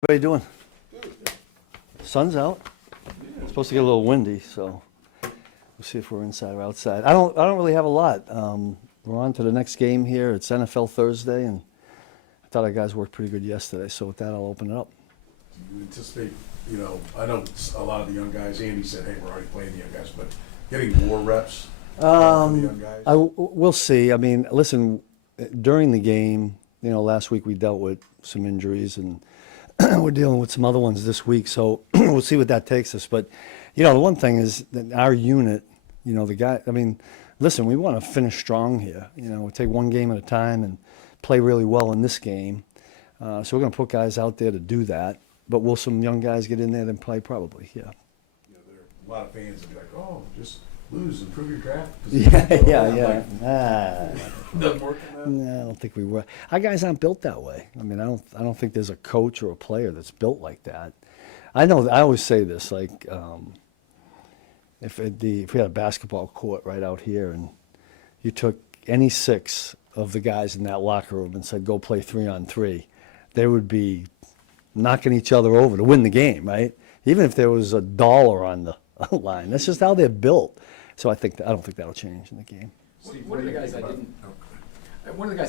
What are you doing? Sun's out. It's supposed to get a little windy, so we'll see if we're inside or outside. I don't really have a lot. We're on to the next game here. It's NFL Thursday, and I thought our guys worked pretty good yesterday. So with that, I'll open it up. You anticipate, I know a lot of the young guys. Andy said, "Hey, we're already playing the young guys," but getting more reps for the young guys. We'll see. I mean, listen, during the game, last week we dealt with some injuries, and we're dealing with some other ones this week, so we'll see what that takes us. But, the one thing is that our unit, the guy, listen, we want to finish strong here. We take one game at a time and play really well in this game. So we're going to put guys out there to do that. But will some young guys get in there and play? Probably, yeah. There are a lot of fans that be like, "Oh, just lose, improve your draft." Yeah. Doesn't work in that. No, I don't think we were. Our guys aren't built that way. I don't think there's a coach or a player that's built like that. I know. I always say this, like, if we had a basketball court right out here, and you took any 6 of the guys in that locker room and said, "Go play 3-on-3," they would be knocking each other over to win the game, right? Even if there was $1 on the line. That's just how they're built. So I don't think that'll change in the game. Steve, one of the guys I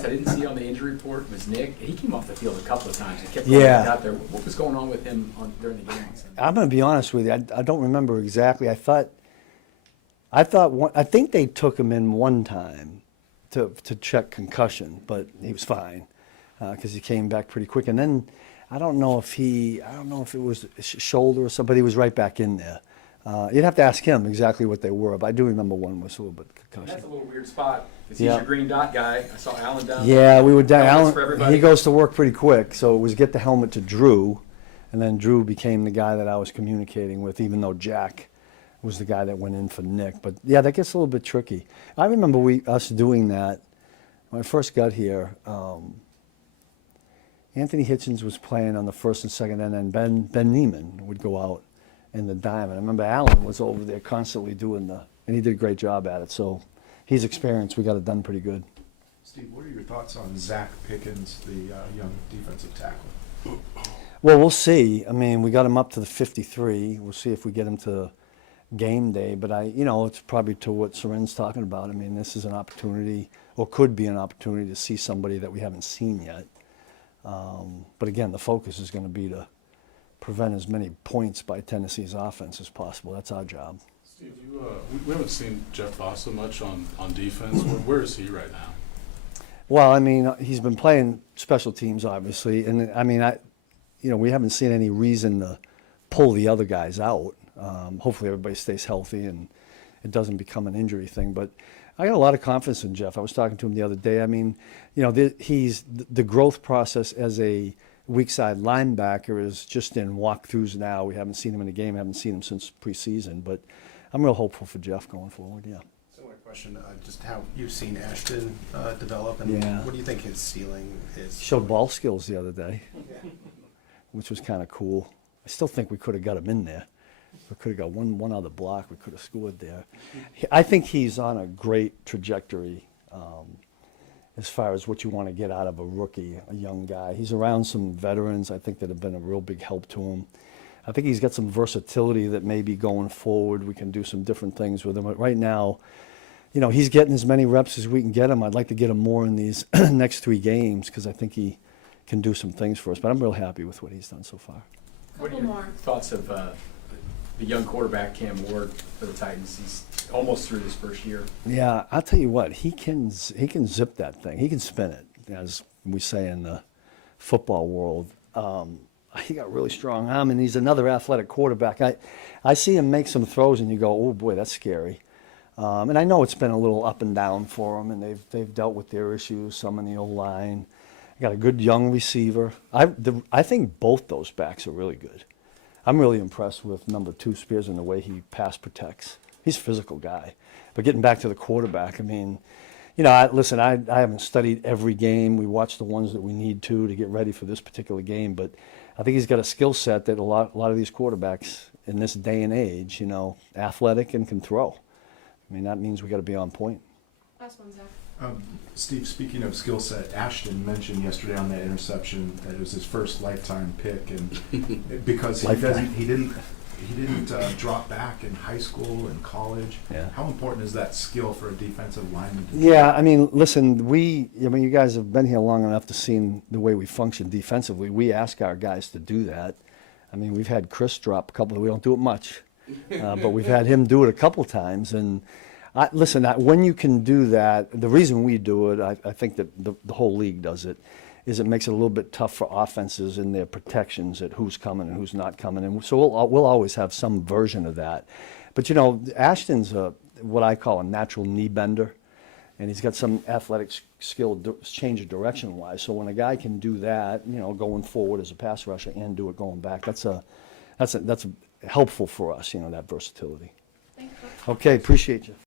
didn't see on the injury report was Nick. He came off the field a couple of times and kept going out there. What was going on with him during the game? I'm going to be honest with you. I don't remember exactly. I think they took him in one time to check concussion, but he was fine because he came back pretty quick. And then I don't know if it was shoulder or something, but he was right back in there. You'd have to ask him exactly what they were, but I do remember one was a little bit concussion. That's a little weird spot because he's your green dot guy. I saw Alan down there. Yeah, we were down. Alan, he goes to work pretty quick, so it was get the helmet to Drew, and then Drew became the guy that I was communicating with, even though Jack was the guy that went in for Nick. But yeah, that gets a little bit tricky. I remember us doing that when I first got here. Anthony Hitchens was playing on the first and second, and then Ben Neiman would go out in the diamond. I remember Alan was over there constantly doing and he did a great job at it. So he's experienced. We got it done pretty good. Steve, what are your thoughts on Zach Pickens, the young defensive tackle? Well, we'll see. We got him up to the 53. We'll see if we get him to game day. But it's probably to what Soren's talking about. This is an opportunity, or could be an opportunity, to see somebody that we haven't seen yet. But again, the focus is going to be to prevent as many points by Tennessee's offense as possible. That's our job. Steve, we haven't seen Jeff Fossa much on defense. Where is he right now? Well, he's been playing special teams, obviously, and we haven't seen any reason to pull the other guys out. Hopefully, everybody stays healthy and it doesn't become an injury thing. But I got a lot of confidence in Jeff. I was talking to him the other day. He's the growth process as a weak side linebacker is just in walkthroughs now. We haven't seen him in a game. Haven't seen him since preseason. But I'm real hopeful for Jeff going forward. Yeah. Similar question, just how you've seen Ashton develop, and what do you think his ceiling is? He showed ball skills the other day, which was kind of cool. I still think we could have got him in there. We could have got one other block. We could have scored there. I think he's on a great trajectory as far as what you want to get out of a rookie, a young guy. He's around some veterans, I think, that have been a real big help to him. I think he's got some versatility that maybe going forward we can do some different things with him. But right now, he's getting as many reps as we can get him. I'd like to get him more in these next 3 games because I think he can do some things for us. But I'm real happy with what he's done so far. What are your thoughts of the young quarterback, Cam Ward, for the Titans? He's almost through his first year. Yeah, I'll tell you what, he can zip that thing. He can spin it, as we say in the football world. He got really strong arm, and he's another athletic quarterback. I see him make some throws, and you go, oh boy, that's scary. And I know it's been a little up and down for him, and they've dealt with their issues, some in the O-line. Got a good young receiver. I think both those backs are really good. I'm really impressed with number 2, Spears, and the way he pass protects. He's a physical guy. But getting back to the quarterback, listen, I haven't studied every game. We watch the ones that we need to get ready for this particular game. But I think he's got a skill set that a lot of these quarterbacks in this day and age, athletic and can throw. That means we got to be on point. Last one, Zach. Steve, speaking of skill set, Ashton mentioned yesterday on that interception that it was his first lifetime pick, and because he didn't drop back in high school and college. Yeah. How important is that skill for a defensive lineman? Yeah, I mean, listen, you guys have been here long enough to see the way we function defensively. We ask our guys to do that. I mean, we've had Chris drop a couple. We don't do it much, but we've had him do it a couple times. And listen, when you can do that, the reason we do it, I think that the whole league does it, is it makes it a little bit tough for offenses in their protections at who's coming and who's not coming. And so we'll always have some version of that. But, Ashton's what I call a natural knee bender, and he's got some athletic skill, change of direction-wise. So when a guy can do that, going forward as a pass rusher and do it going back, that's helpful for us, that versatility. Thanks. Okay, appreciate you.